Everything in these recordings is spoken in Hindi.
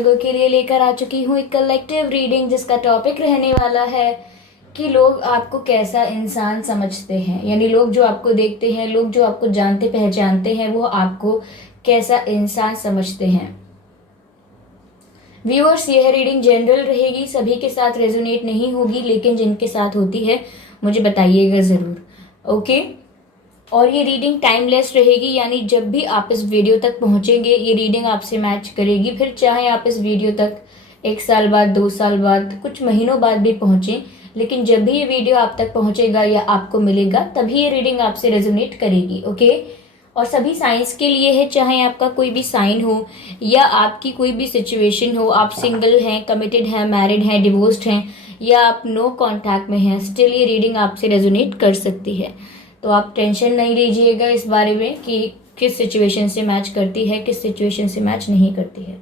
लोगों के लिए लेकर आ चुकी हूँ एक कलेक्टिव रीडिंग, जिसका टॉपिक रहने वाला है कि लोग आपको कैसा इंसान समझते हैं। यानी लोग जो आपको देखते हैं, लोग जो आपको जानते पहचानते हैं, वो आपको कैसा इंसान समझते हैं। व्यूअर्स, यह रीडिंग जनरल रहेगी, सभी के साथ रेजोनेट नहीं होगी, लेकिन जिनके साथ होती है मुझे बताइएगा ज़रूर, ओके। और ये रीडिंग टाइमलेस रहेगी, यानी जब भी आप इस वीडियो तक पहुंचेंगे ये रीडिंग आपसे मैच करेगी। फिर चाहे आप इस वीडियो तक 1 साल बाद, 2 साल बाद, कुछ महीनों बाद भी पहुंचें, लेकिन जब भी ये वीडियो आप तक पहुंचेगा या आपको मिलेगा तभी ये रीडिंग आपसे रेजोनेट करेगी, ओके। और सभी साइंस के लिए है, चाहे आपका कोई भी साइन हो या आपकी कोई भी सिचुएशन हो, आप सिंगल हैं, कमिटेड हैं, मैरिड हैं, डिवोर्स्ड हैं, या आप नो कांटेक्ट में हैं, स्टिल ये रीडिंग आपसे रेजोनेट कर सकती है। तो आप टेंशन नहीं लीजिएगा इस बारे में कि किस सिचुएशन से मैच करती है, किस सिचुएशन से मैच नहीं करती है।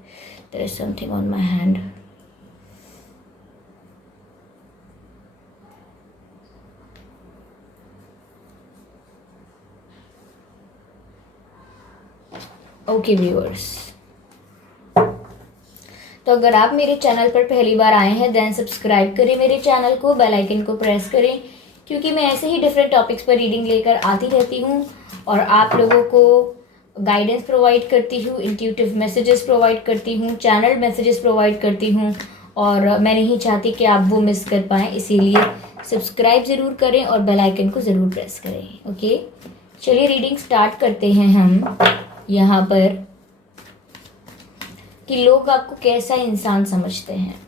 There is something on my hand. Okay viewers, तो अगर आप मेरे चैनल पर पहली बार आए हैं देन सब्सक्राइब करें मेरे चैनल को, बेल आइकन को प्रेस करें, क्योंकि मैं ऐसे ही डिफरेंट टॉपिक्स पर रीडिंग लेकर आती रहती हूँ और आप लोगों को गाइडेंस प्रोवाइड करती हूँ, इंट्यूटिव मैसेजेस प्रोवाइड करती हूँ, चैनल मैसेजेस प्रोवाइड करती हूँ, और मैं नहीं चाहती कि आप वो मिस कर पाएँ, इसीलिए सब्सक्राइब ज़रूर करें और बेल आइकन को ज़रूर प्रेस करें, ओके। चलिए रीडिंग स्टार्ट करते हैं हम यहाँ पर कि लोग आपको कैसा इंसान समझते हैं।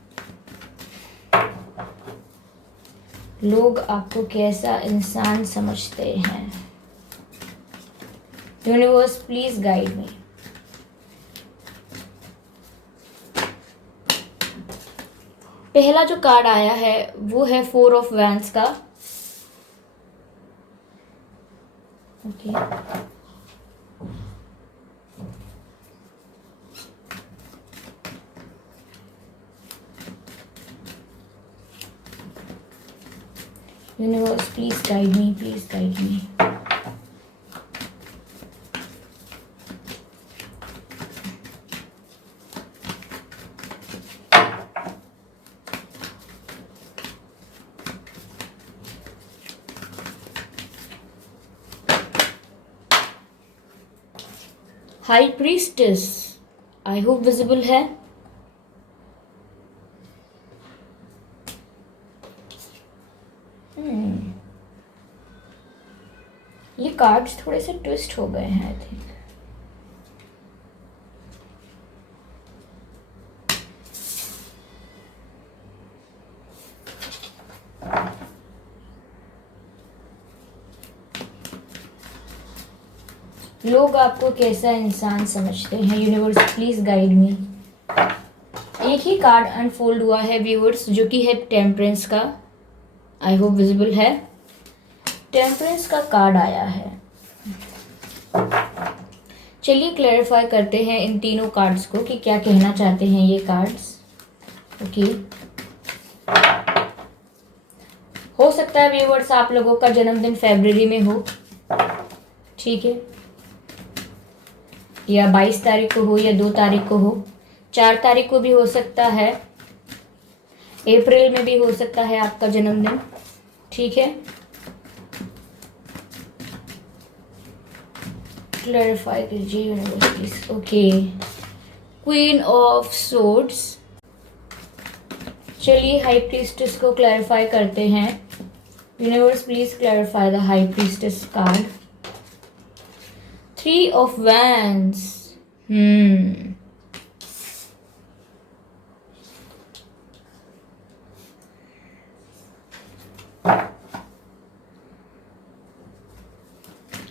लोग आपको कैसा इंसान समझते हैं। यूनिवर्स प्लीज गाइड मी। पहला जो कार्ड आया है वो है 4 ऑफ वैंड्स का, okay. Universe please guide me, please guide me. High priestess, I hope visible है। ये कार्ड्स थोड़े से ट्विस्ट हो गए हैं, आई थिंक। लोग आपको कैसा इंसान समझते हैं। यूनिवर्स प्लीज गाइड मी। एक ही कार्ड अनफोल्ड हुआ है व्यूअर्स, जो कि है टेम्परेंस का। आई होप विजिबल है। टेम्परेंस का कार्ड आया है। चलिए क्लैरिफाई करते हैं इन तीनों कार्ड्स को कि क्या कहना चाहते हैं ये कार्ड्स, ओके। हो सकता है व्यूअर्स आप लोगों का जन्मदिन फरवरी में हो, ठीक है, या 22 तारीख को हो, या 2 तारीख को हो, 4 तारीख को भी हो सकता है, अप्रैल में भी हो सकता है आपका जन्मदिन, ठीक है। क्लैरिफाई कीजिए universe please, okay. Queen of swords. चलिए हाई प्रीस्टेस को क्लैरिफाई करते हैं। Universe please clarify the high priestess card. 3 of wands.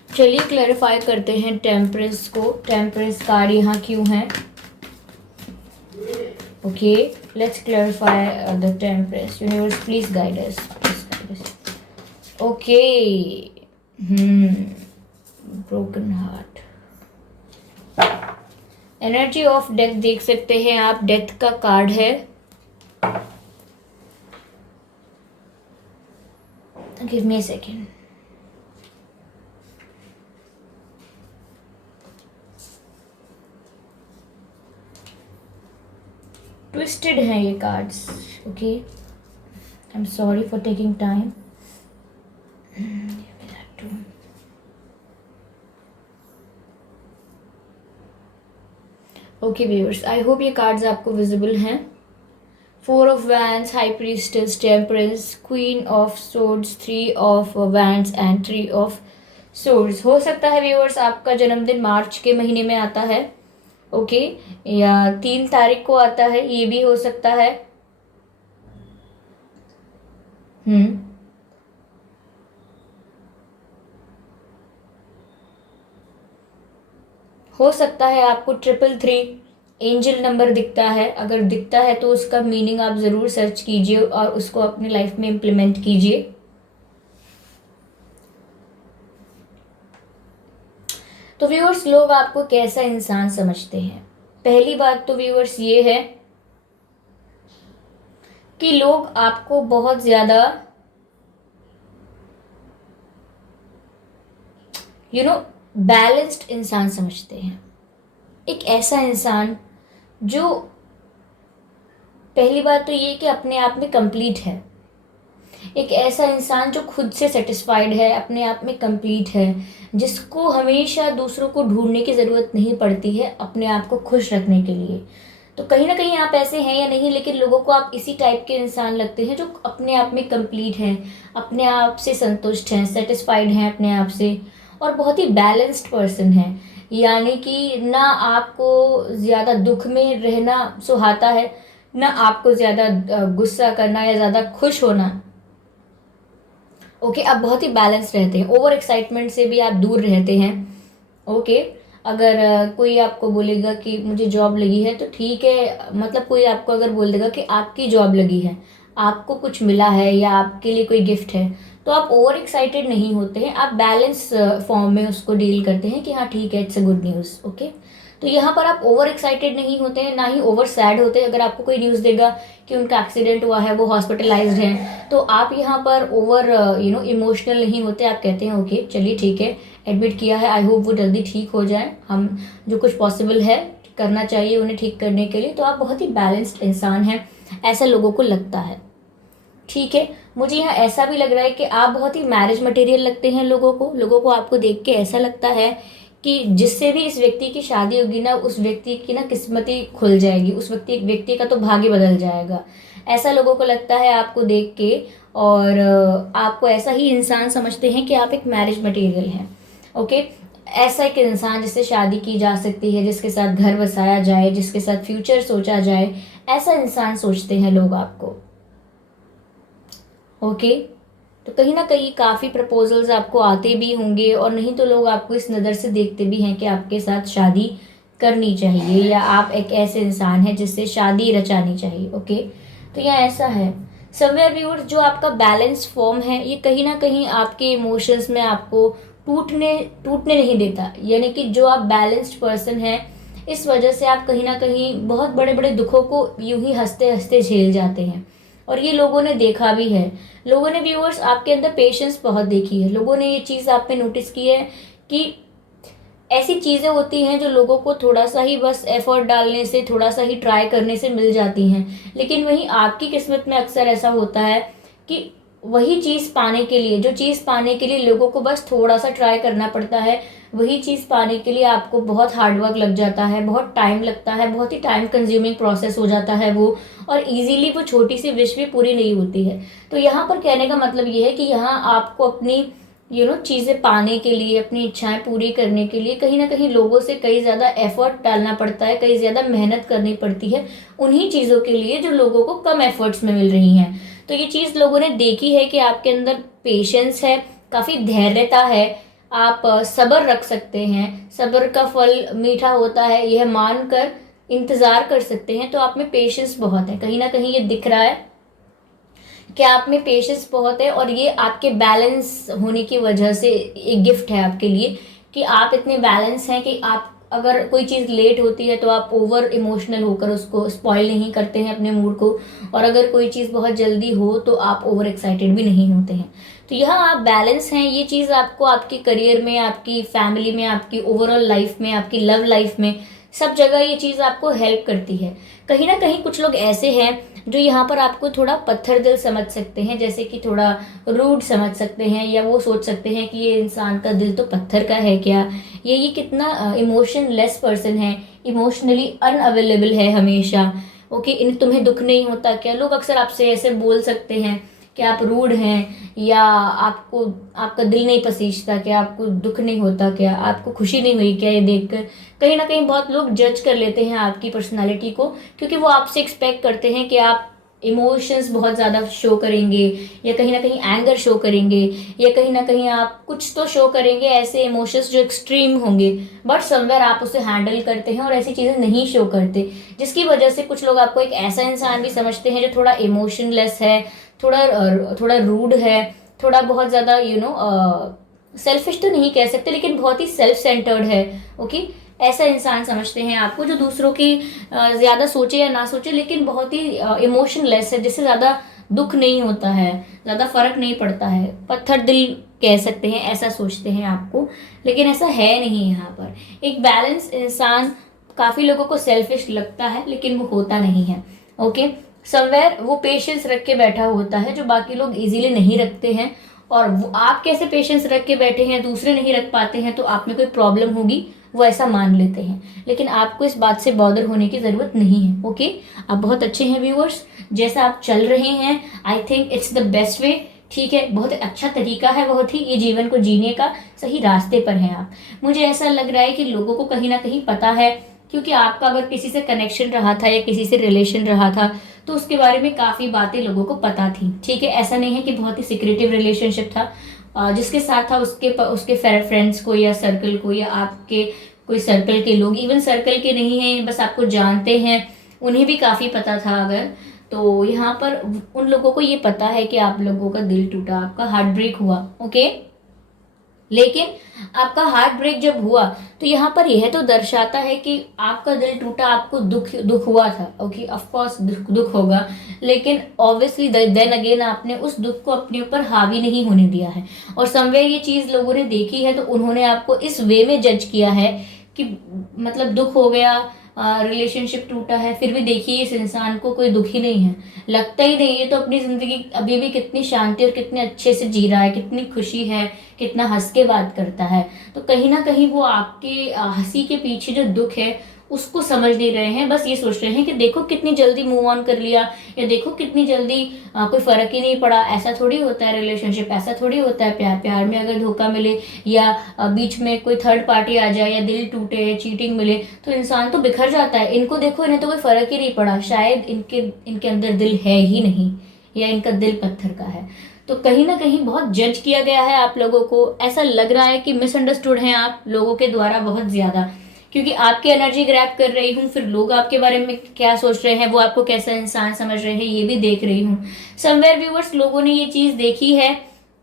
चलिए क्लैरिफाई करते हैं टेम्परेंस को। टेम्परेंस कार्ड यहाँ क्यों है, okay. Let's clarify the temperance. Universe please guide us, okay. Broken heart. Energy of death देख सकते हैं आप, डेथ का कार्ड है। Give me a second. Twisted हैं ये cards. Okay, I am sorry for taking time. Okay viewers, I hope ये कार्ड्स आपको विजिबल हैं. 4 of wands, high priestess, temperance, queen of swords, 3 of wands and 3 of swords. हो सकता है व्यूअर्स आपका जन्मदिन मार्च के महीने में आता है. ओके, या 3 तारीख को आता है, ये भी हो सकता है. हो सकता है आपको 333 एंजल नंबर दिखता है. अगर दिखता है तो उसका मीनिंग आप ज़रूर सर्च कीजिए और उसको अपनी लाइफ में इम्प्लीमेंट कीजिए. तो व्यूअर्स, लोग आपको कैसा इंसान समझते हैं? पहली बात तो व्यूअर्स ये है कि लोग आपको बहुत ज़्यादा बैलेंस्ड इंसान समझते हैं. एक ऐसा इंसान जो, पहली बात तो ये कि अपने आप में कंप्लीट है. एक ऐसा इंसान जो खुद से सेटिस्फाइड है, अपने आप में कंप्लीट है, जिसको हमेशा दूसरों को ढूंढने की ज़रूरत नहीं पड़ती है अपने आप को खुश रखने के लिए. तो कहीं ना कहीं आप ऐसे हैं या नहीं, लेकिन लोगों को आप इसी टाइप के इंसान लगते हैं जो अपने आप में कंप्लीट हैं, अपने आप से संतुष्ट हैं, सेटिस्फाइड हैं अपने आप से, और बहुत ही बैलेंस्ड पर्सन है. यानी कि ना आपको ज़्यादा दुख में रहना सुहाता है, ना आपको ज़्यादा गुस्सा करना या ज़्यादा खुश होना. ओके, आप बहुत ही बैलेंस रहते हैं. ओवर एक्साइटमेंट से भी आप दूर रहते हैं. ओके, अगर कोई आपको बोलेगा कि मुझे जॉब लगी है तो ठीक है, मतलब कोई आपको अगर बोल देगा कि आपकी जॉब लगी है, आपको कुछ मिला है या आपके लिए कोई गिफ्ट है, तो आप ओवर एक्साइटेड नहीं होते हैं. आप बैलेंस फॉर्म में उसको डील करते हैं कि हाँ ठीक है, it's a good news. Okay, तो यहाँ पर आप ओवर एक्साइटेड नहीं होते हैं, ना ही ओवर सैड होते हैं. अगर आपको कोई न्यूज़ देगा कि उनका एक्सीडेंट हुआ है, वो हॉस्पिटलाइज्ड हैं, तो आप यहाँ पर ओवर इमोशनल नहीं होते. आप कहते हैं ओके चलिए ठीक है, एडमिट किया है, आई होप वो जल्दी ठीक हो जाए, हम जो कुछ पॉसिबल है करना चाहिए उन्हें ठीक करने के लिए. तो आप बहुत ही बैलेंस्ड इंसान हैं, ऐसा लोगों को लगता है. ठीक है, मुझे यहाँ ऐसा भी लग रहा है कि आप बहुत ही मैरिज मटेरियल लगते हैं लोगों को आपको देख के ऐसा लगता है कि जिससे भी इस व्यक्ति की शादी होगी ना, उस व्यक्ति की ना किस्मत ही खुल जाएगी, उस व्यक्ति का तो भाग्य बदल जाएगा. ऐसा लोगों को लगता है आपको देख के, और आपको ऐसा ही इंसान समझते हैं कि आप एक मैरिज मटेरियल हैं. ओके, ऐसा एक इंसान जिससे शादी की जा सकती है, जिसके साथ घर बसाया जाए, जिसके साथ फ्यूचर सोचा जाए, ऐसा इंसान सोचते हैं लोग आपको. ओके, तो कहीं ना कहीं काफ़ी प्रपोजल्स आपको आते भी होंगे, और नहीं तो लोग आपको इस नज़र से देखते भी हैं कि आपके साथ शादी करनी चाहिए, या आप एक ऐसे इंसान हैं जिससे शादी रचानी चाहिए. ओके, तो यहाँ ऐसा है. समवेयर व्यूअर्स, जो आपका बैलेंस फॉर्म है ये कहीं ना कहीं आपके इमोशंस में आपको टूटने नहीं देता. यानी कि जो आप बैलेंस्ड पर्सन हैं, इस वजह से आप कहीं ना कहीं बहुत बड़े बड़े दुखों को यूं ही हंसते हंसते झेल जाते हैं. और ये लोगों ने देखा भी है. लोगों ने व्यूअर्स आपके अंदर पेशेंस बहुत देखी है. लोगों ने ये चीज़ आप पे नोटिस की है कि ऐसी चीज़ें होती हैं जो लोगों को थोड़ा सा ही बस एफर्ट डालने से, थोड़ा सा ही ट्राई करने से मिल जाती हैं. लेकिन वहीं आपकी किस्मत में अक्सर ऐसा होता है कि वही चीज़ पाने के लिए, जो चीज़ पाने के लिए लोगों को बस थोड़ा सा ट्राई करना पड़ता है, वही चीज़ पाने के लिए आपको बहुत हार्डवर्क लग जाता है, बहुत टाइम लगता है, बहुत ही टाइम कंज्यूमिंग प्रोसेस हो जाता है वो, और इजीली वो छोटी सी विश भी पूरी नहीं होती है. तो यहाँ पर कहने का मतलब ये है कि यहाँ आपको अपनी चीज़ें पाने के लिए, अपनी इच्छाएं पूरी करने के लिए कहीं ना कहीं लोगों से कई ज़्यादा एफर्ट डालना पड़ता है, कई ज़्यादा मेहनत करनी पड़ती है उन्हीं चीज़ों के लिए जो लोगों को कम एफर्ट्स में मिल रही हैं. तो ये चीज़ लोगों ने देखी है कि आपके अंदर पेशेंस है, काफ़ी धैर्यता है, आप सब्र रख सकते हैं, सब्र का फल मीठा होता है यह मानकर इंतज़ार कर सकते हैं. तो आप में पेशेंस बहुत है, कहीं ना कहीं ये दिख रहा है कि आप में पेशेंस बहुत है, और ये आपके बैलेंस होने की वजह से एक गिफ्ट है आपके लिए कि आप इतने बैलेंस हैं कि आप अगर कोई चीज़ लेट होती है तो आप ओवर इमोशनल होकर उसको स्पॉइल नहीं करते हैं अपने मूड को, और अगर कोई चीज़ बहुत जल्दी हो तो आप ओवर एक्साइटेड भी नहीं होते हैं. तो यहाँ आप बैलेंस हैं. ये चीज़ आपको आपके करियर में, आपकी फैमिली में, आपकी ओवरऑल लाइफ में, आपकी लव लाइफ में सब जगह ये चीज़ आपको हेल्प करती है। कहीं ना कहीं कुछ लोग ऐसे हैं जो यहाँ पर आपको थोड़ा पत्थर दिल समझ सकते हैं, जैसे कि थोड़ा रूड समझ सकते हैं, या वो सोच सकते हैं कि ये इंसान का दिल तो पत्थर का है क्या, ये कितना इमोशन लेस पर्सन है, इमोशनली अनअवेलेबल है हमेशा। ओके, इन तुम्हें दुख नहीं होता क्या, लोग अक्सर आपसे ऐसे बोल सकते हैं कि आप रूड हैं, या आपको आपका दिल नहीं पसीजता क्या, आपको दुख नहीं होता क्या, आपको खुशी नहीं हुई क्या ये देखकर। कहीं ना कहीं बहुत लोग जज कर लेते हैं आपकी पर्सनालिटी को, क्योंकि वो आपसे एक्सपेक्ट करते हैं कि आप इमोशंस बहुत ज़्यादा शो करेंगे, या कहीं ना कहीं एंगर शो करेंगे, या कहीं ना कहीं आप कुछ तो शो करेंगे ऐसे इमोशंस जो एक्सट्रीम होंगे, बट समवेयर आप उसे हैंडल करते हैं और ऐसी चीज़ें नहीं शो करते, जिसकी वजह से कुछ लोग आपको एक ऐसा इंसान भी समझते हैं जो थोड़ा इमोशनलेस है, थोड़ा थोड़ा रूड है, थोड़ा बहुत ज़्यादा सेल्फिश तो नहीं कह सकते, लेकिन बहुत ही सेल्फ सेंटर्ड है। ओके, ऐसा इंसान समझते हैं आपको जो दूसरों की ज़्यादा सोचे या ना सोचे, लेकिन बहुत ही इमोशनलेस है, जिससे ज़्यादा दुख नहीं होता है, ज़्यादा फर्क नहीं पड़ता है, पत्थर दिल कह सकते हैं, ऐसा सोचते हैं आपको, लेकिन ऐसा है नहीं। यहाँ पर एक बैलेंस इंसान काफ़ी लोगों को सेल्फिश लगता है, लेकिन वो होता नहीं है। ओके, समवेयर वो पेशेंस रख के बैठा होता है जो बाकी लोग इजीली नहीं रखते हैं, और वो आप कैसे पेशेंस रख के बैठे हैं दूसरे नहीं रख पाते हैं, तो आप में कोई प्रॉब्लम होगी, वो ऐसा मान लेते हैं, लेकिन आपको इस बात से बॉदर होने की ज़रूरत नहीं है। ओके, आप बहुत अच्छे हैं व्यूअर्स, जैसा आप चल रहे हैं I think it's the best way. ठीक है, बहुत अच्छा तरीका है, बहुत ही ये जीवन को जीने का सही रास्ते पर हैं आप। मुझे ऐसा लग रहा है कि लोगों को कहीं ना कहीं पता है, क्योंकि आपका अगर किसी से कनेक्शन रहा था या किसी से रिलेशन रहा था, तो उसके बारे में काफ़ी बातें लोगों को पता थी। ठीक है, ऐसा नहीं है कि बहुत ही सिक्रेटिव रिलेशनशिप था, जिसके साथ था उसके फ्रेंड्स को या सर्कल को, या आपके कोई सर्कल के लोग, इवन सर्कल के नहीं हैं, बस आपको जानते हैं, उन्हें भी काफ़ी पता था। अगर तो यहाँ पर उन लोगों को ये पता है कि आप लोगों का दिल टूटा, आपका हार्ट ब्रेक हुआ। ओके, लेकिन आपका हार्ट ब्रेक जब हुआ तो यहाँ पर यह तो दर्शाता है कि आपका दिल टूटा, आपको दुख दुख हुआ था। ओके, ऑफ कोर्स दुख होगा, लेकिन ऑब्वियसली देन अगेन आपने उस दुख को अपने ऊपर हावी नहीं होने दिया है, और समवेयर ये चीज़ लोगों ने देखी है, तो उन्होंने आपको इस वे में जज किया है कि मतलब दुख हो गया, रिलेशनशिप टूटा है, फिर भी देखिए इस इंसान को कोई दुख ही नहीं है, लगता ही नहीं है, तो अपनी ज़िंदगी अभी भी कितनी शांति और कितने अच्छे से जी रहा है, कितनी खुशी है, कितना हंस के बात करता है। तो कहीं ना कहीं वो आपके हंसी के पीछे जो दुख है उसको समझ नहीं रहे हैं, बस ये सोच रहे हैं कि देखो कितनी जल्दी मूव ऑन कर लिया, या देखो कितनी जल्दी कोई फर्क ही नहीं पड़ा। ऐसा थोड़ी होता है रिलेशनशिप, ऐसा थोड़ी होता है प्यार। प्यार में अगर धोखा मिले, या बीच में कोई थर्ड पार्टी आ जाए, या दिल टूटे, चीटिंग मिले, तो इंसान तो बिखर जाता है। इनको देखो, इन्हें तो कोई फर्क ही नहीं पड़ा, शायद इनके अंदर दिल है ही नहीं, या इनका दिल पत्थर का है। तो कहीं ना कहीं बहुत जज किया गया है आप लोगों को, ऐसा लग रहा है कि मिसअंडरस्टूड हैं आप लोगों के द्वारा बहुत ज़्यादा, क्योंकि आपकी एनर्जी ग्रैब कर रही हूँ, फिर लोग आपके बारे में क्या सोच रहे हैं, वो आपको कैसा इंसान समझ रहे हैं, ये भी देख रही हूँ। समवेयर व्यूवर्स, लोगों ने ये चीज़ देखी है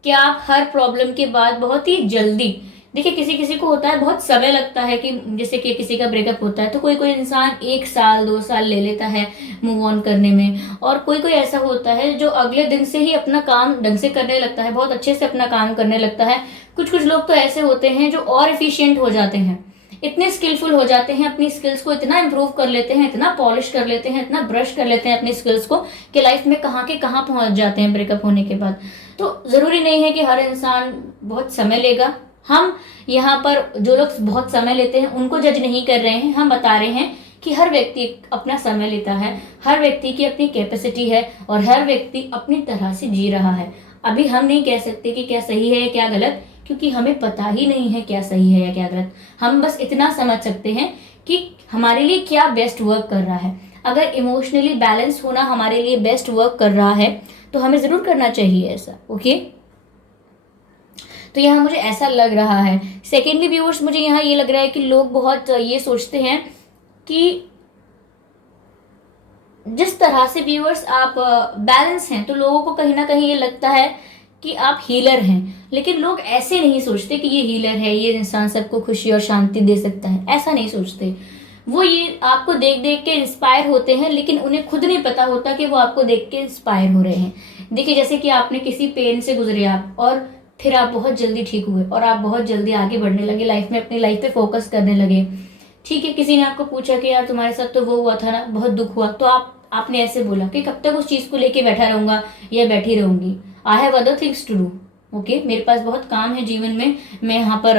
कि आप हर प्रॉब्लम के बाद बहुत ही जल्दी, देखिए किसी किसी को होता है बहुत समय लगता है, कि जैसे कि किसी का ब्रेकअप होता है तो कोई कोई इंसान 1 साल 2 साल ले लेता है मूव ऑन करने में, और कोई कोई ऐसा होता है जो अगले दिन से ही अपना काम ढंग से करने लगता है, बहुत अच्छे से अपना काम करने लगता है। कुछ कुछ लोग तो ऐसे होते हैं जो और एफिशिएंट हो जाते हैं, इतने स्किलफुल हो जाते हैं, अपनी स्किल्स को इतना इंप्रूव कर लेते हैं, इतना पॉलिश कर लेते हैं, इतना ब्रश कर लेते हैं अपनी स्किल्स को, कि लाइफ में कहाँ के कहाँ पहुंच जाते हैं ब्रेकअप होने के बाद। तो ज़रूरी नहीं है कि हर इंसान बहुत समय लेगा। हम यहाँ पर जो लोग बहुत समय लेते हैं उनको जज नहीं कर रहे हैं, हम बता रहे हैं कि हर व्यक्ति अपना समय लेता है, हर व्यक्ति की अपनी कैपेसिटी है, और हर व्यक्ति अपनी तरह से जी रहा है। अभी हम नहीं कह सकते कि क्या सही है या क्या गलत, क्योंकि हमें पता ही नहीं है क्या सही है या क्या गलत। हम बस इतना समझ सकते हैं कि हमारे लिए क्या बेस्ट वर्क कर रहा है। अगर इमोशनली बैलेंस होना हमारे लिए बेस्ट वर्क कर रहा है तो हमें ज़रूर करना चाहिए ऐसा। ओके, तो यहाँ मुझे ऐसा लग रहा है। सेकेंडली व्यूअर्स, मुझे यहाँ ये लग रहा है कि लोग बहुत ये सोचते हैं कि जिस तरह से व्यूअर्स आप बैलेंस हैं, तो लोगों को कहीं ना कहीं ये लगता है कि आप हीलर हैं, लेकिन लोग ऐसे नहीं सोचते कि ये हीलर है, ये इंसान सबको खुशी और शांति दे सकता है, ऐसा नहीं सोचते। वो ये आपको देख देख के इंस्पायर होते हैं, लेकिन उन्हें खुद नहीं पता होता कि वो आपको देख के इंस्पायर हो रहे हैं। देखिए, जैसे कि आपने किसी पेन से गुजरे आप, और फिर आप बहुत जल्दी ठीक हुए, और आप बहुत जल्दी आगे बढ़ने लगे लाइफ में, अपनी लाइफ पे फोकस करने लगे। ठीक है, किसी ने आपको पूछा कि यार तुम्हारे साथ तो वो हुआ था ना, बहुत दुख हुआ, तो आपने ऐसे बोला कि कब तक उस चीज़ को लेके बैठा रहूंगा या बैठी रहूंगी, I have other things to do. Okay, मेरे पास बहुत काम है जीवन में, मैं यहाँ पर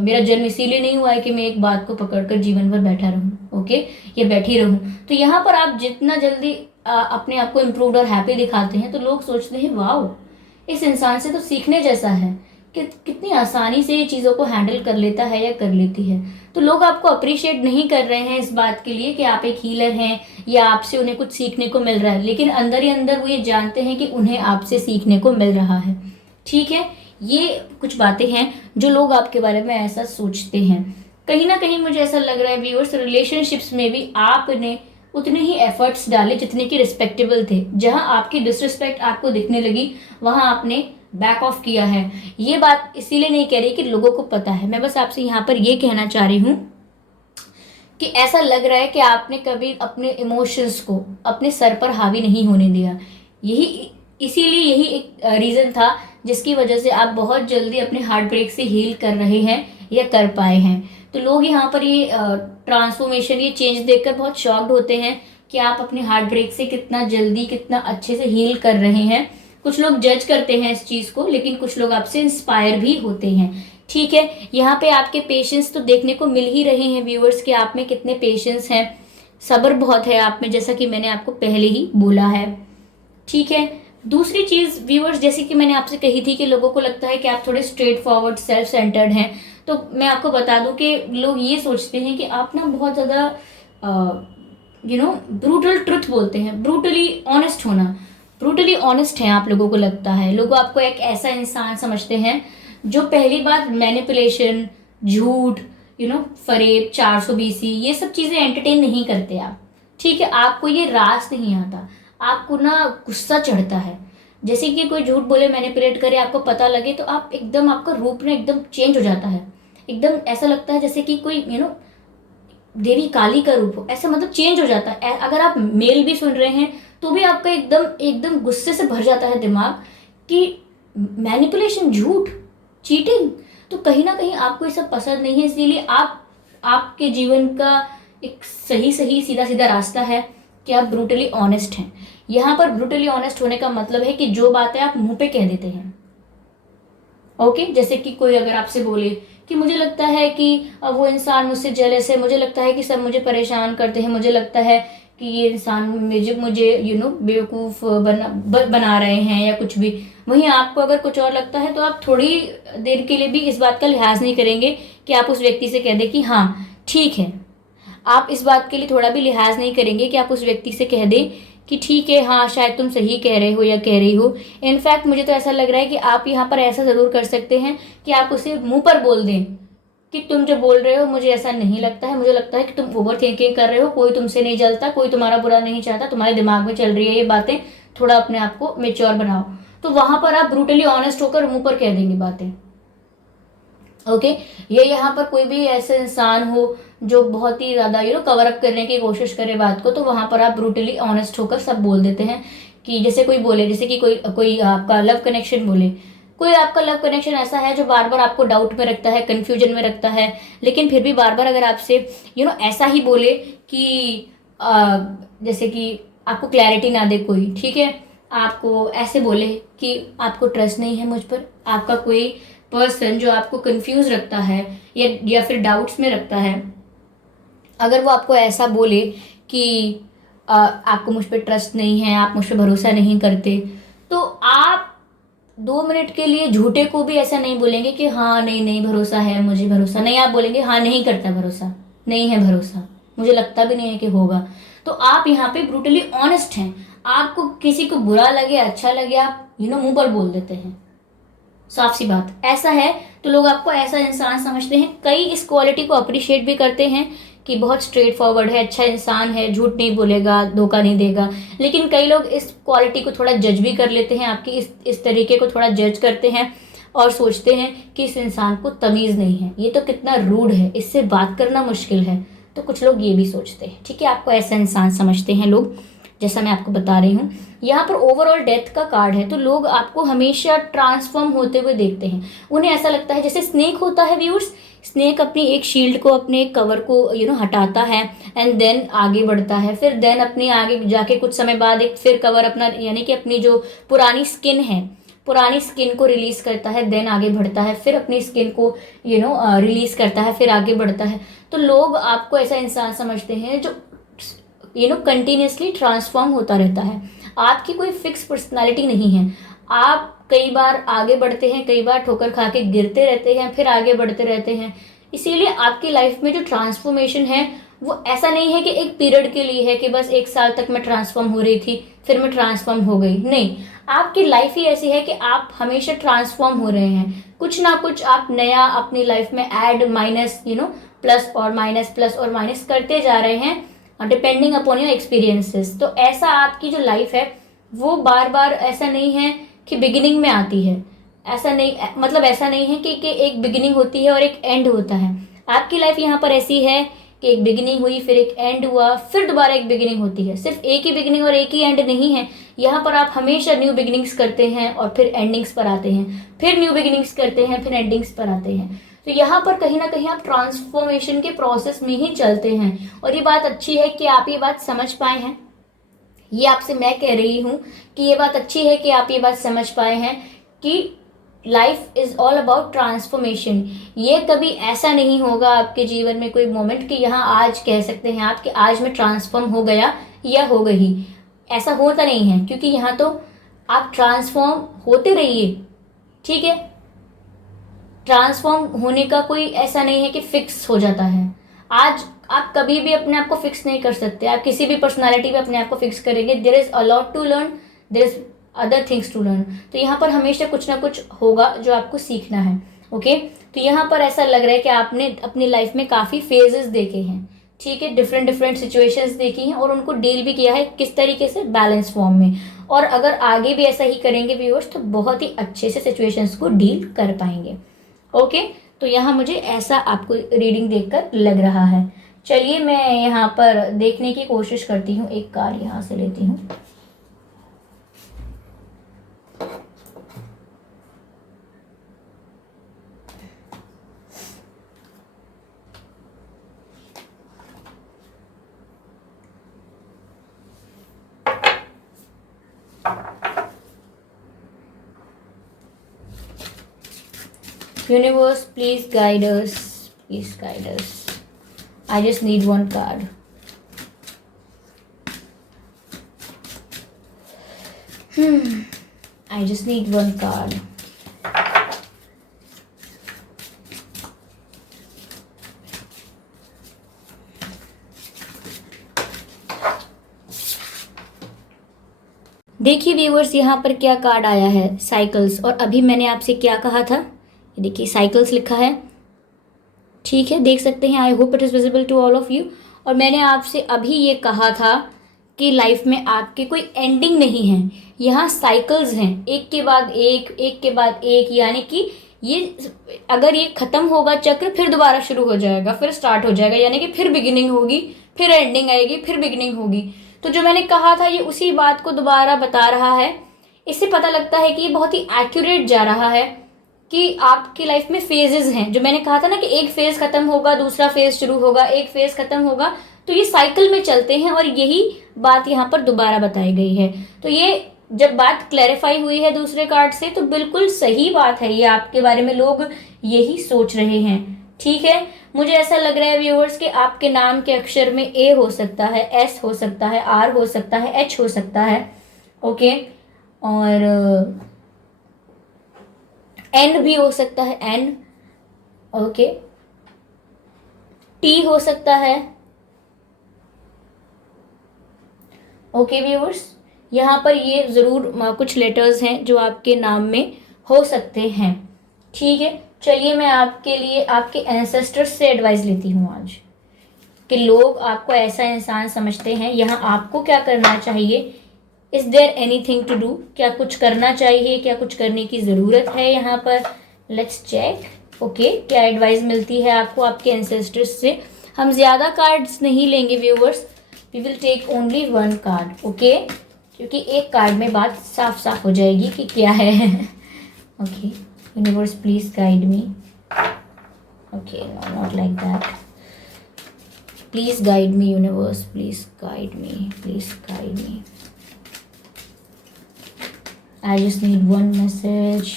मेरा जन्म इसीलिए नहीं हुआ है कि मैं एक बात को पकड़कर जीवन भर बैठा रहूं, ओके, या बैठी रहूं। तो यहाँ पर आप जितना जल्दी अपने आप को इम्प्रूव्ड और हैप्पी दिखाते हैं तो लोग सोचते हैं वाओ, इस इंसान से तो सीखने जैसा है कि कितनी आसानी से ये चीज़ों को हैंडल कर लेता है या कर लेती है। तो लोग आपको अप्रिशिएट नहीं कर रहे हैं इस बात के लिए कि आप एक हीलर हैं या आपसे उन्हें कुछ सीखने को मिल रहा है, लेकिन अंदर ही अंदर वो ये जानते हैं कि उन्हें आपसे सीखने को मिल रहा है। ठीक है, ये कुछ बातें हैं जो लोग आपके बारे में ऐसा सोचते हैं। कहीं ना कहीं मुझे ऐसा लग रहा है व्यूअर्स, रिलेशनशिप्स में भी आपने उतने ही एफर्ट्स डाले जितने कि रिस्पेक्टेबल थे। जहां आपकी डिसरिस्पेक्ट आपको दिखने लगी वहां आपने बैक ऑफ किया है। ये बात इसीलिए नहीं कह रही कि लोगों को पता है, मैं बस आपसे यहाँ पर ये कहना चाह रही हूँ कि ऐसा लग रहा है कि आपने कभी अपने इमोशंस को अपने सर पर हावी नहीं होने दिया। इसीलिए यही एक रीज़न था जिसकी वजह से आप बहुत जल्दी अपने हार्ट ब्रेक से हील कर रहे हैं या कर पाए हैं। तो लोग यहाँ पर ये ट्रांसफॉर्मेशन, ये चेंज देखकर बहुत शॉक्ड होते हैं कि आप अपने हार्ट ब्रेक से कितना जल्दी, कितना अच्छे से हील कर रहे हैं। कुछ लोग जज करते हैं इस चीज़ को, लेकिन कुछ लोग आपसे इंस्पायर भी होते हैं। ठीक है, यहाँ पे आपके पेशेंस तो देखने को मिल ही रहे हैं व्यूअर्स कि आप में कितने पेशेंस हैं, सब्र बहुत है आप में, जैसा कि मैंने आपको पहले ही बोला है। ठीक है, दूसरी चीज़ व्यूअर्स, जैसे कि मैंने आपसे कही थी कि लोगों को लगता है कि आप थोड़े स्ट्रेट फॉरवर्ड, सेल्फ सेंटर्ड हैं। तो मैं आपको बता दूं कि लोग ये सोचते हैं कि आप ना बहुत ज़्यादा ब्रूटल ट्रुथ बोलते हैं, ब्रूटली ऑनेस्ट होना, ब्रूटली ऑनेस्ट हैं आप, लोगों को लगता है। लोग आपको एक ऐसा इंसान समझते हैं जो पहली बात मैनिपुलेशन, झूठ, फरेब, 420 ये सब चीज़ें एंटरटेन नहीं करते आप। ठीक है, आपको ये रास नहीं आता, आपको ना गुस्सा चढ़ता है। जैसे कि कोई झूठ बोले, मैनिपुलेट करे, आपको पता लगे तो आप एकदम, आपका रूप ना एकदम चेंज हो जाता है। एकदम ऐसा लगता है जैसे कि कोई देवी काली का रूप हो, ऐसा मतलब चेंज हो जाता है। अगर आप मेल भी सुन रहे हैं तो भी आपका एकदम एकदम गुस्से से भर जाता है दिमाग कि मैनिपुलेशन, झूठ, चीटिंग। तो कहीं ना कहीं आपको ये सब पसंद नहीं है, इसीलिए आपके जीवन का एक सही सीधा सीधा रास्ता है कि आप ब्रूटली ऑनेस्ट हैं। यहाँ पर ब्रूटली ऑनेस्ट होने का मतलब है कि जो बातें आप मुंह पे कह देते हैं। ओके, जैसे कि कोई अगर आपसे बोले कि मुझे लगता है कि वो इंसान मुझसे जेलस है, मुझे लगता है कि सब मुझे परेशान करते हैं, मुझे लगता है कि ये इंसान मुझे बेवकूफ़ बना रहे हैं या कुछ भी। वहीं आपको अगर कुछ और लगता है तो आप थोड़ी देर के लिए भी इस बात का लिहाज नहीं करेंगे कि आप उस व्यक्ति से कह दें कि हाँ ठीक है। आप इस बात के लिए थोड़ा भी लिहाज नहीं करेंगे कि आप उस व्यक्ति से कह दें कि ठीक है, हाँ शायद तुम सही कह रहे हो या कह रही हो। इनफैक्ट मुझे तो ऐसा लग रहा है कि आप यहाँ पर ऐसा ज़रूर कर सकते हैं कि आप उसे मुंह पर बोल दें कि तुम जो बोल रहे हो मुझे ऐसा नहीं लगता है, मुझे लगता है कि तुम ओवर थिंकिंग कर रहे हो, कोई तुमसे नहीं जलता, कोई तुम्हारा बुरा नहीं चाहता, तुम्हारे दिमाग में चल रही है ये बातें, थोड़ा अपने आप को मेच्योर बनाओ। तो वहाँ पर आप ब्रूटली ऑनेस्ट होकर मुंह पर कह देंगे बातें। ओके, ये यहाँ पर कोई भी ऐसे इंसान हो जो बहुत ही ज़्यादा कवर अप करने की कोशिश करे बात को, तो वहाँ पर आप ब्रूटली ऑनेस्ट होकर सब बोल देते हैं। कि जैसे कोई बोले, जैसे कि कोई आपका लव कनेक्शन बोले, कोई आपका लव कनेक्शन ऐसा है जो बार बार आपको डाउट में रखता है, कंफ्यूजन में रखता है, लेकिन फिर भी बार बार अगर आपसे ऐसा ही बोले कि जैसे कि आपको क्लैरिटी ना दे कोई, ठीक है, आपको ऐसे बोले कि आपको ट्रस्ट नहीं है मुझ पर, आपका कोई पर्सन जो आपको कंफ्यूज रखता है या फिर डाउट्स में रखता है, अगर वो आपको ऐसा बोले कि आपको मुझ पर ट्रस्ट नहीं है, आप मुझ पर भरोसा नहीं करते, तो आप 2 मिनट के लिए झूठे को भी ऐसा नहीं बोलेंगे कि हाँ नहीं भरोसा है, मुझे भरोसा नहीं। आप बोलेंगे हाँ नहीं करता भरोसा, नहीं है भरोसा, मुझे लगता भी नहीं है कि होगा। तो आप यहाँ पे ब्रूटली ऑनेस्ट हैं। आपको किसी को बुरा लगे, अच्छा लगे, आप मुंह पर बोल देते हैं, साफ सी बात ऐसा है। तो लोग आपको ऐसा इंसान समझते हैं। कई इस क्वालिटी को अप्रिशिएट भी करते हैं कि बहुत स्ट्रेट फॉरवर्ड है, अच्छा इंसान है, झूठ नहीं बोलेगा, धोखा नहीं देगा। लेकिन कई लोग इस क्वालिटी को थोड़ा जज भी कर लेते हैं, आपकी इस तरीके को थोड़ा जज करते हैं और सोचते हैं कि इस इंसान को तमीज़ नहीं है, ये तो कितना रूड है, इससे बात करना मुश्किल है। तो कुछ लोग ये भी सोचते हैं, ठीक है, आपको ऐसा इंसान समझते हैं लोग जैसा मैं आपको बता रही हूँ। यहाँ पर ओवरऑल डेथ का कार्ड है, तो लोग आपको हमेशा ट्रांसफॉर्म होते हुए देखते हैं। उन्हें ऐसा लगता है जैसे स्नेक होता है व्यूअर्स, स्नेक अपनी एक शील्ड को, अपने एक कवर को हटाता है एंड देन आगे बढ़ता है, फिर देन अपने आगे जाके कुछ समय बाद एक फिर कवर अपना यानी कि अपनी जो पुरानी स्किन है, पुरानी स्किन को रिलीज करता है, देन आगे बढ़ता है, फिर अपनी स्किन को रिलीज करता है, फिर आगे बढ़ता है। तो लोग आपको ऐसा इंसान समझते हैं जो कंटिन्यूसली ट्रांसफॉर्म होता रहता है। आपकी कोई फिक्स पर्सनालिटी नहीं है। आप कई बार आगे बढ़ते हैं, कई बार ठोकर खा के गिरते रहते हैं, फिर आगे बढ़ते रहते हैं। इसीलिए आपकी लाइफ में जो ट्रांसफॉर्मेशन है वो ऐसा नहीं है कि एक पीरियड के लिए है कि बस 1 साल तक मैं ट्रांसफॉर्म हो रही थी फिर मैं ट्रांसफॉर्म हो गई। नहीं, आपकी लाइफ ही ऐसी है कि आप हमेशा ट्रांसफॉर्म हो रहे हैं। कुछ ना कुछ आप नया अपनी लाइफ में ऐड माइनस प्लस और माइनस करते जा रहे हैं डिपेंडिंग अपॉन योर एक्सपीरियंसेस। तो ऐसा आपकी जो लाइफ है वो बार बार ऐसा नहीं है कि बिगिनिंग में आती है, ऐसा नहीं है कि एक बिगिनिंग होती है और एक एंड होता है। आपकी लाइफ यहाँ पर ऐसी है कि एक बिगिनिंग हुई, फिर एक एंड हुआ, फिर दोबारा एक बिगिनिंग होती है। सिर्फ एक ही बिगिनिंग और एक ही एंड नहीं है। यहाँ पर आप हमेशा न्यू बिगिनिंग्स करते हैं और फिर एंडिंग्स पर आते हैं, फिर न्यू बिगिनिंग्स करते हैं, फिर एंडिंग्स पर आते हैं। तो यहाँ पर कहीं ना कहीं आप ट्रांसफॉर्मेशन के प्रोसेस में ही चलते हैं। और ये बात अच्छी है कि आप ये बात समझ पाए हैं। ये आपसे मैं कह रही हूँ कि ये बात अच्छी है कि आप ये बात समझ पाए हैं कि life is all about transformation. ये कभी ऐसा नहीं होगा आपके जीवन में कोई मोमेंट कि यहाँ आज कह सकते हैं आप कि आज मैं ट्रांसफॉर्म हो गया या हो गई। ऐसा होता नहीं है, क्योंकि यहाँ तो आप ट्रांसफॉर्म होते रहिए, ठीक है। ट्रांसफॉर्म होने का कोई ऐसा नहीं है कि फिक्स हो जाता है। आज आप कभी भी अपने आप को फिक्स नहीं कर सकते। आप किसी भी पर्सनालिटी पे अपने आप को फिक्स करेंगे, there is a lot to learn, there is other things to learn. तो यहाँ पर हमेशा कुछ ना कुछ होगा जो आपको सीखना है। ओके, तो यहाँ पर ऐसा लग रहा है कि आपने अपनी लाइफ में काफ़ी फेजेस देखे हैं, ठीक है, डिफरेंट सिचुएशंस देखी हैं और उनको डील भी किया है किस तरीके से, बैलेंस फॉर्म में। और अगर आगे भी ऐसा ही करेंगे व्यूअर्स तो बहुत ही अच्छे से सिचुएशंस को डील कर पाएंगे। ओके, तो यहाँ मुझे ऐसा आपको रीडिंग देखकर लग रहा है। चलिए मैं यहाँ पर देखने की कोशिश करती हूँ, एक कार्ड यहाँ से लेती हूँ। Universe, please guide us. Please guide us. I just need one card. I just need one card. देखिए व्यूअर्स, यहाँ पर क्या कार्ड आया है, साइकिल्स। और अभी मैंने आपसे क्या कहा था, ये देखिए साइकिल्स लिखा है, ठीक है, देख सकते हैं। I hope it is visible to all of you. और मैंने आपसे अभी ये कहा था कि लाइफ में आपके कोई एंडिंग नहीं है, यहाँ साइकिल्स हैं, एक के बाद एक, एक के बाद एक। यानी कि ये अगर ये ख़त्म होगा चक्र, फिर दोबारा शुरू हो जाएगा, फिर स्टार्ट हो जाएगा। यानी कि फिर बिगिनिंग होगी, फिर एंडिंग आएगी, फिर बिगिनिंग होगी। तो जो मैंने कहा था ये उसी बात को दोबारा बता रहा है। इससे पता लगता है कि ये बहुत ही एक्यूरेट जा रहा है कि आपकी लाइफ में फेजेस हैं। जो मैंने कहा था ना कि एक फेज खत्म होगा, दूसरा फेज शुरू होगा, एक फेज खत्म होगा, तो ये साइकिल में चलते हैं। और यही बात यहाँ पर दोबारा बताई गई है। तो ये जब बात क्लैरिफाई हुई है दूसरे कार्ड से, तो बिल्कुल सही बात है। ये आपके बारे में लोग यही सोच रहे हैं, ठीक है। मुझे ऐसा लग रहा है व्यूअर्स कि आपके नाम के अक्षर में ए हो सकता है, एस हो सकता है, आर हो सकता है, एच हो सकता है, ओके, और एन भी हो सकता है, एन, ओके, टी हो सकता है, ओके व्यूअर्स। यहाँ पर ये ज़रूर कुछ लेटर्स हैं जो आपके नाम में हो सकते हैं, ठीक है। चलिए मैं आपके लिए आपके एंसेस्टर्स से एडवाइस लेती हूँ आज, कि लोग आपको ऐसा इंसान समझते हैं, यहाँ आपको क्या करना चाहिए। Is there anything to do, क्या कुछ करना चाहिए, क्या कुछ करने की ज़रूरत है यहाँ पर। लेट्स चेक, ओके, क्या एडवाइस मिलती है आपको आपके एंसेस्टर्स से। हम ज़्यादा कार्ड्स नहीं लेंगे viewers, we will take only one card, okay, क्योंकि एक कार्ड में बात साफ साफ हो जाएगी कि क्या है। Okay, universe please guide me. Okay, no not like that. Please guide me universe, please guide me, please guide me. I just need one message.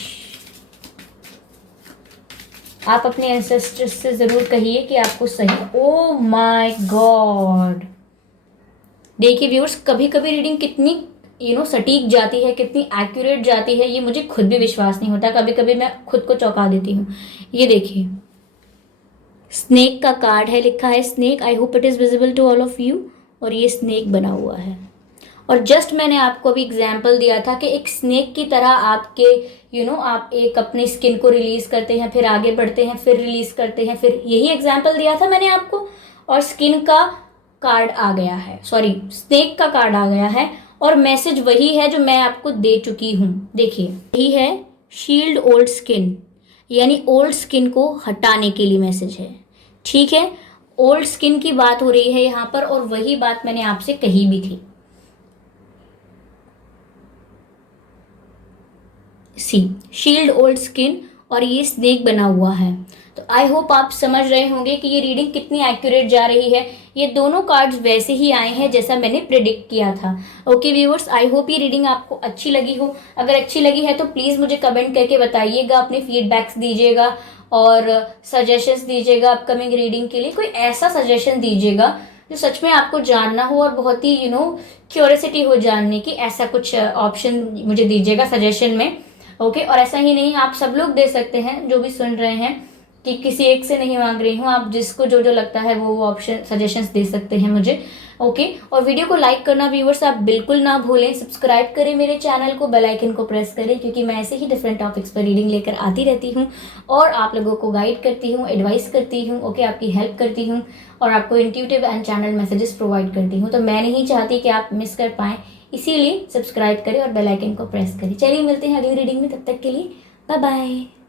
आप अपने एंसेस्टर्स से ज़रूर कहिए कि आपको सही। ओ माय गॉड, देखिए व्यूअर्स, कभी कभी रीडिंग कितनी सटीक जाती है, कितनी एक्यूरेट जाती है, ये मुझे खुद भी विश्वास नहीं होता। कभी कभी मैं खुद को चौंका देती हूँ। ये देखिए, स्नेक का कार्ड है, लिखा है snake, I hope it is visible to all of you. और ये स्नेक बना हुआ है, और जस्ट मैंने आपको अभी एग्जाम्पल दिया था कि एक स्नेक की तरह आपके आप एक अपनी स्किन को रिलीज करते हैं, फिर आगे बढ़ते हैं, फिर रिलीज करते हैं, फिर यही एग्जाम्पल दिया था मैंने आपको, और स्किन का कार्ड आ गया है, सॉरी स्नेक का कार्ड आ गया है, और मैसेज वही है जो मैं आपको दे चुकी हूँ। देखिए, यही है शील्ड ओल्ड स्किन, यानी ओल्ड स्किन को हटाने के लिए मैसेज है। ठीक है, ओल्ड स्किन की बात हो रही है यहाँ पर, और वही बात मैंने आपसे कही भी थी। सी शील्ड ओल्ड स्किन, और ये स्नेक बना हुआ है। तो आई होप आप समझ रहे होंगे कि ये रीडिंग कितनी एक्यूरेट जा रही है। ये दोनों कार्ड्स वैसे ही आए हैं जैसा मैंने प्रिडिक्ट किया था। ओके व्यूअर्स, आई होप ये रीडिंग आपको अच्छी लगी हो। अगर अच्छी लगी है तो प्लीज़ मुझे कमेंट करके बताइएगा, अपने फीडबैक्स दीजिएगा और सजेशंस दीजिएगा अपकमिंग रीडिंग के लिए। कोई ऐसा सजेशन दीजिएगा जो सच में आपको जानना हो और बहुत ही क्यूरियोसिटी हो जानने की, ऐसा कुछ ऑप्शन मुझे दीजिएगा सजेशन में। ओके, और ऐसा ही नहीं, आप सब लोग दे सकते हैं जो भी सुन रहे हैं, कि किसी एक से नहीं मांग रही हूँ, आप जिसको जो जो लगता है वो ऑप्शन सजेशंस दे सकते हैं मुझे। ओके, और वीडियो को लाइक करना व्यूअर्स आप बिल्कुल ना भूलें, सब्सक्राइब करें मेरे चैनल को, बेल आइकन को प्रेस करें, क्योंकि मैं ऐसे ही डिफरेंट टॉपिक्स पर रीडिंग लेकर आती रहती हूँ और आप लोगों को गाइड करती हूँ, एडवाइस करती हूँ, ओके, आपकी हेल्प करती हूँ और आपको intuitive and channel messages provide करती हूँ। तो मैं नहीं चाहती कि आप मिस कर पाएँ, इसीलिए सब्सक्राइब करें और बेल आइकन को प्रेस करें। चलिए मिलते हैं अगली रीडिंग में, तब तक के लिए बाय बाय।